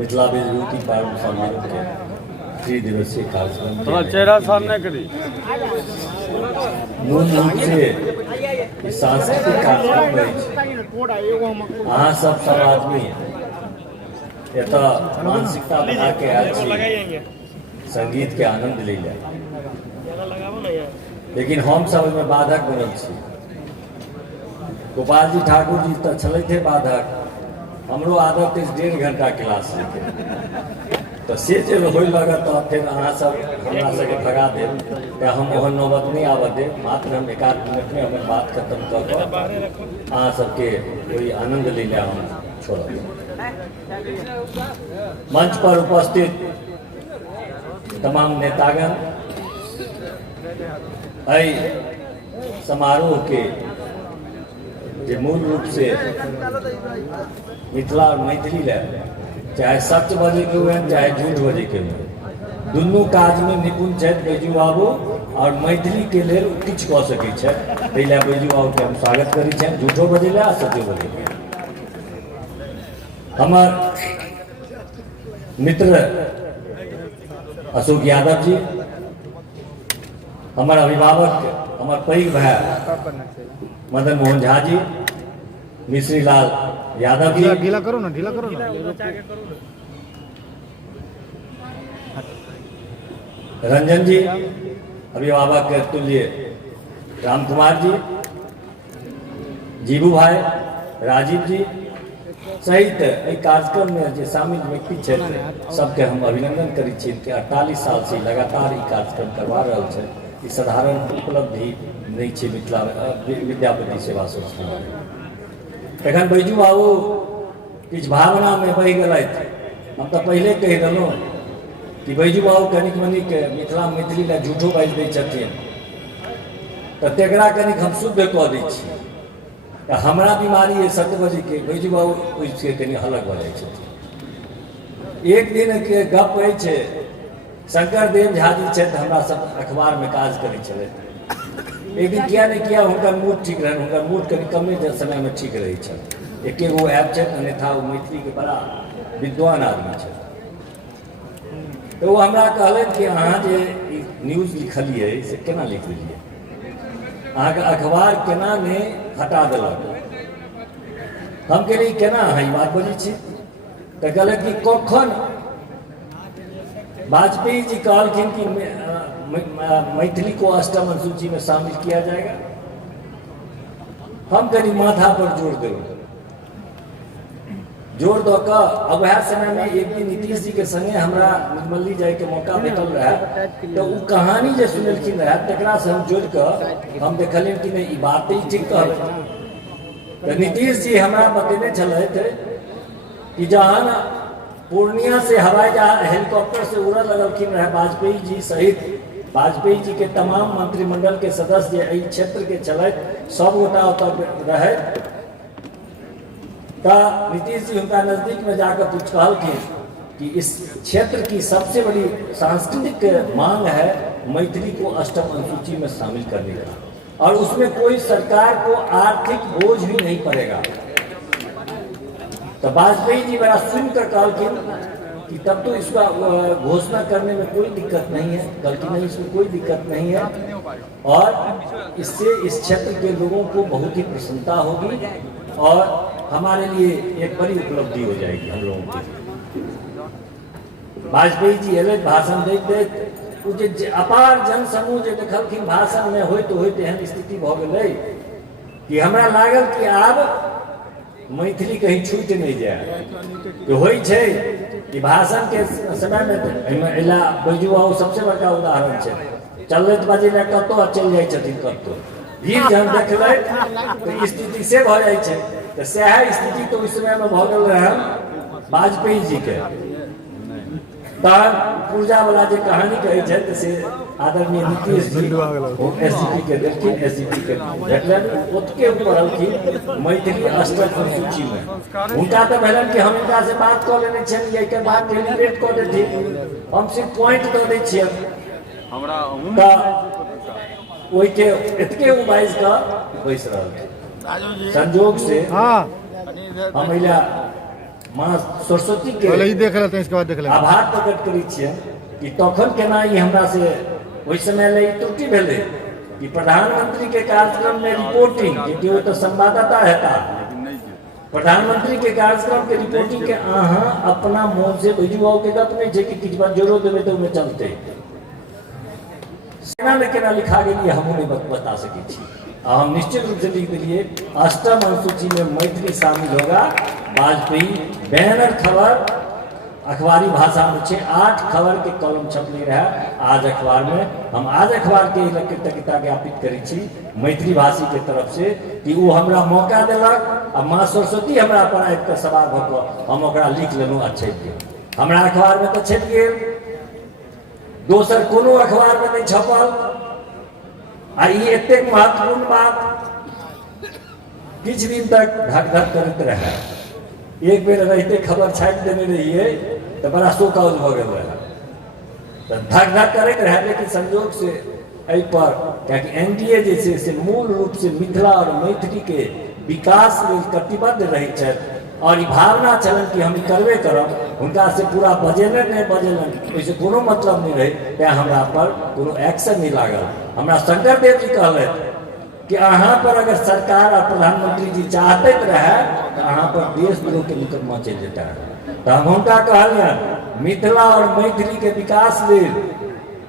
मिथिला विभूति पर्व समारोह के 3 दिवसीय कार्यक्रम थोड़ा चेहरा सामने करी। मूल रूप से सांस्कृतिक कार्यक्रम रही। अहाँ सब आदमी एत मानसिकता बना के आयल छी संगीत के आनंद ले जाए, लेकिन हम सब में बाधक बनल छी। गोपाल जी ठाकुर जी तो चले थे बाधक, हमरो आदत 1.5 घंटा क्लास लेके तो से जब हो लगा तो फिर अहाँ सब हमरा सबके भगा दे, हम ओहन नौबत नहीं आवा दे। मात्र हम 1-8 मिनट में हमर बात खत्म कर अहाँ सबके कोई आनंद ले लिया हम छोड़। मंच पर उपस्थित तमाम नेतागण समारोह के जे मूल रूप से मिथिला और मैथिली है, चाहे सच बजे के हुए चाहे झूठ बजे के हुए, दुनू काज में निपुण है बैजू बाबू। और मैथिली के लिए किछु कह सकै छै, ताहि लए बैजू बाबू के हम स्वागत करै छनि, झूठो बजे आ सचो बजे। हमर मित्र अशोक यादव जी, हमार अभिभावक हमार पैघ भाई मदन मोहन झा जी, मिश्री लाल यादव जी, ढीला करो ना, ढीला करो ना। रंजन जी, अभिभावक के तुल्य राम कुमार जी, जीबू भाई, राजीव जी सहित कार्यक्रम में जो शामिल व्यक्ति छथि सबके हम अभिनंदन करै छी कि 48 साल से लगातार ई कार्यक्रम करवा रहल छै। ई साधारण उपलब्धि नहीं छै मिथिला विद्यापति सेवा संस्थान। एखन बैजू बाबू किछु भावना में बहि गेलथि। हम तो पहले कहि देलहुँ कि बैजू बाबू कनिक मनिक मिथिला मैथिली लए झूठो बाजि दै छथिन, तो तेकरा कनिक हम शुद्ध कऽ दै छी। हमरा बीमारी है 7 बजे के, बैजू बाबू उसके कनि अलग भऽ जाइ छथिन। एक दिन के गप है, शंकर देव झा जी छथि, हमरा सब अखबार में काज करै छलथि। एक दिन किया नहीं किया हुनकर मूड ठीक रहन, हुनकर मूड कनि कमे समय में ठीक रहै छल। एकेगो ऐप छथि, अन्यथा वो मैथिली के बड़ा विद्वान आदमी छथि। तो वो हमरा कहलथि कि अहाँ जे न्यूज लिखलिए से केना लिख देलिए, अहाँ के अखबार केना ने हटा देलक। हम कहलिए केना अहाँ ई बात बजै छी, तो कहलथि कि कखन वाजपेयी जी कहलखिन कि मैथिली को अष्टम अनुसूची में शामिल किया जाएगा। हम कहीं माथा पर जोर दे, जोर दो का। अब वह समय में एक दिन नीतीश जी के संगे हमरा निर्मली जाए के मौका भेटल रहा, तो वो कहानी जो सुनलखिन रहा तकरा से हम जोड़ कर हम देखलिन कि नहीं ई बात ही ठीक कह। तो नीतीश जी हमरा बतेने छलथि कि जहां पूर्णिया से हवाई जहाज हेलीकॉप्टर से उड़े लगलखिन रहे वाजपेयी जी सहित वाजपेयी जी के तमाम मंत्रिमंडल के सदस्य जे एहि क्षेत्र के छलथि सब गोटा ओतऽ रहे। तो नीतीश जी उनका नजदीक में जाकर पूछ कहलखिन कि इस क्षेत्र की सबसे बड़ी सांस्कृतिक मांग है मैथिली को अष्टम अनुसूची में शामिल करने का, और उसमें कोई सरकार को आर्थिक बोझ भी नहीं पड़ेगा। तो वाजपेयी जी बड़ा सुनकर कहलखिन कि तब तो इसका घोषणा करने में कोई दिक्कत नहीं है। बल्कि नहीं, इसमें कोई दिक्कत नहीं है, और इससे इस क्षेत्र के लोगों को बहुत ही प्रसन्नता होगी और हमारे लिए एक बड़ी उपलब्धि हो जाएगी हम लोगों की। वाजपेयी जी एल भाषण देते अपार जन समूह जो देखलखिन भाषण में होते एहन स्थिति भ गेलै कि हमरा लागल कि आब मैथिली कहीं छूट नहीं जाए। तो होइ छै कि भाषण के समय में एला बैजू बाबू सबसे बड़का उदाहरण छै। चलैत बाजे लए कतौ चल जाइ छथिन, कतौ भीड़ जहन देखलै तो स्थिति से भ जाइ छै। तो सएह स्थिति तो उस समय में भ गेल रहे वाजपेयी जी के। तहन पूर्जा वाला जो कहानी कहे छथि से आदरणीय नीतीश जी एससीपी के देखिन, एससीपी के देखलन ओतके ऊपर हलखिन मैथिली अष्टम अनुसूची में। उनका तो भेलन कि हम इनका से बात कऽ लेने छलिए, एहि के बाद डेलीब्रेट कऽ देथिन, हम सिर्फ पॉइंट दऽ दै छियै। हमरा ओहि के एतके उबाइज कऽ बैस रहल संजोग से हम माँ सरस्वती के पहले ही देख लेते हैं, इसके बाद देख लेंगे। आभार प्रकट करै छियै कि तखन केना ई हमरा से ओहि समय ले ई त्रुटि भेलै कि प्रधानमंत्री के कार्यक्रम में रिपोर्टिंग कि ओ तो संवाददाता हेता, प्रधानमंत्री के कार्यक्रम के रिपोर्टिंग के अहाँ अपना मुंह से भेजुआओ के गप नहीं छै कि किछु बात जोरो देबै तो में चलते। सेना में केना लिखा गेलिए हमहूँ नहीं बता सकै छी। हम निश्चित रूप से लिख दिलिए अष्टम अनुसूची में मैथिली शामिल होगा। वाजपेयी बैनर खबर अखबारी भाषा में 8 खबर के कॉलम छपली रहा आज अखबार में। हम आज अखबार के कृतज्ञता ज्ञापित करी छी मैथिली भाषी के तरफ से कि वो हमरा मौका देलक आ माँ सरस्वती हमरा अपन आबि कऽ सवार भऽ कऽ हम ओकरा लिख लेलहुँ आ छपि गेल। हमरा अखबार में तो छपि गेल, दोसर कोनो अखबार में नहीं छपल। आ ई एतेक महत्वपूर्ण बात किछु दिन तक धक धक करैत रहे। एक बेर रहते खबर छापि देने रहिए तो बड़ा शोकआउट भ गेल रहे, तो धक धक करैत रहे। लेकिन संयोग से एहि पर कियाकि एनडीए जे छै से मूल रूप से मिथिला और मैथिली के विकास लेल कटिबद्ध रहै छथि और ई भावना छलन कि हम ई करबे करब। हुनका से पूरा बजेलन नहीं बजेलन ओहिसे कोनो मतलब नहीं रहे, तें हमरा पर कोनो एक्शन नहीं लागल। हमरा शंकरदेव जी कहलथि कि अहाँ पर अगर सरकार और प्रधानमंत्री जी चाहते रहे तो अहाँ पर देशद्रोह के मुकदमा चल जेता है। तो हम हुनका कहलियन मिथिला और मैथिली के विकास लेल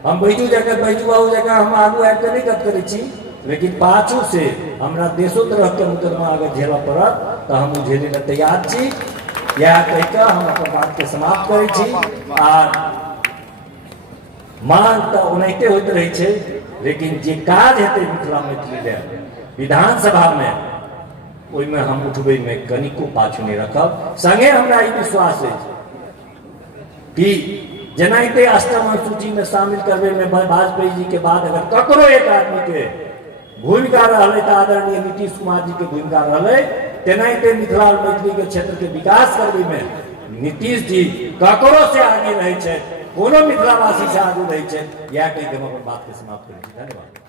हम बैजू जगह हम आगू आबि कऽ नहीं गप करै छी, लेकिन पाछू से हमरा देशोद्रोह के मुकदमा अगर झेलऽ पड़त तो हम झेले ला तैयार छी। यह कहि कऽ हम अपन बात के समाप्त करै छी। आ मांग तो ओनाहिते होइत रहै छै, लेकिन जे काज हेतै मिथिला मैथिली लेल विधानसभा में ओहिमे हम उठबै में कनिको पाछू नहीं रखब। संगे हमरा ई विश्वास है कि जेनाहिते अष्टम अनुसूची में शामिल करबे में वाजपेयी जी के बाद अगर ककरो एक आदमी के भूमिका रहलै तो आदरणीय नीतीश कुमार जी के भूमिका रहलै, तेनाहिते मिथिला और मैथिली के क्षेत्र के विकास करबे में नीतीश जी ककरो से आगे रहे छै, कोनो मिथिलावासी से आगू रहे छै। यह कहि के हम अपन बात के समाप्त करै छी। धन्यवाद।